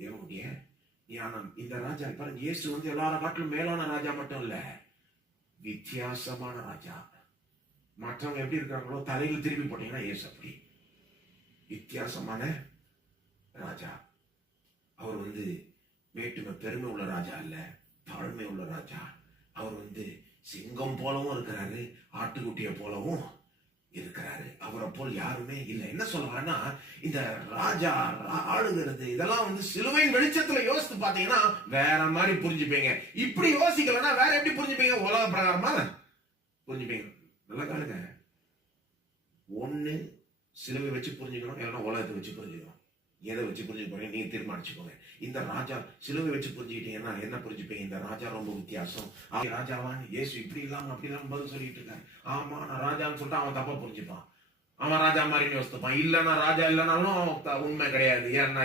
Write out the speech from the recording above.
தேவனுடைய ஞானம். இந்த ராஜா பாருங்க, இயேசு வந்து எல்லாரும் காட்டிலும் மேலான ராஜா மட்டும் இல்ல, வித்தியாசமான ராஜா. மற்றவங்க எப்படி இருக்காங்களோ தலையில் திரும்பி போட்டீங்கன்னா இயேசு அப்படி வித்தியாசமான ராஜா. அவர் வந்து வேற்றுமை பெருமை உள்ள ராஜா இல்ல, தாழ்மை உள்ள ராஜா. அவர் வந்து சிங்கம் போலவும் இருக்கிறாரு, ஆட்டுக்குட்டியை போலவும் இருக்கிறாரு. அவரை போல் யாருமே இல்லை. என்ன சொல்றாருன்னா, இந்த ராஜா ஆளுகிறது இதெல்லாம் வந்து சிலுவையின் வெளிச்சத்துல யோசித்து பாத்தீங்கன்னா வேற மாதிரி புரிஞ்சுப்பீங்க. இப்படி யோசிக்கலன்னா வேற எப்படி புரிஞ்சுப்பீங்க? உலக பிரகாரமா புரிஞ்சுப்பீங்க. நல்லா காணுங்க, ஒண்ணு சிலுவை வச்சு புரிஞ்சுக்கணும், இல்லைன்னா உலகத்தை வச்சு புரிஞ்சுக்கணும். எதை வச்சு புரிஞ்சுக்க போறீங்க நீங்க தீர்மானிச்சுக்கோங்க. இந்த ராஜா சிலுவை வச்சு புரிஞ்சுக்கிட்டீங்கன்னா என்ன புரிஞ்சுப்பீங்க? இந்த ராஜா ரொம்ப வித்தியாசம். ராஜாவான் இயேசு இப்படி இல்லாம அப்படி இல்லாம பதில் சொல்லிட்டு இருக்காரு. ஆமா நான் ராஜான்னு சொல்லிட்டு அவன் தப்பா புரிஞ்சுப்பான், அவன் ராஜா மாதிரி யோசிப்பான். இல்லைன்னா ராஜா இல்லைனாலும் உண்மை கிடையாது. ஏன்னா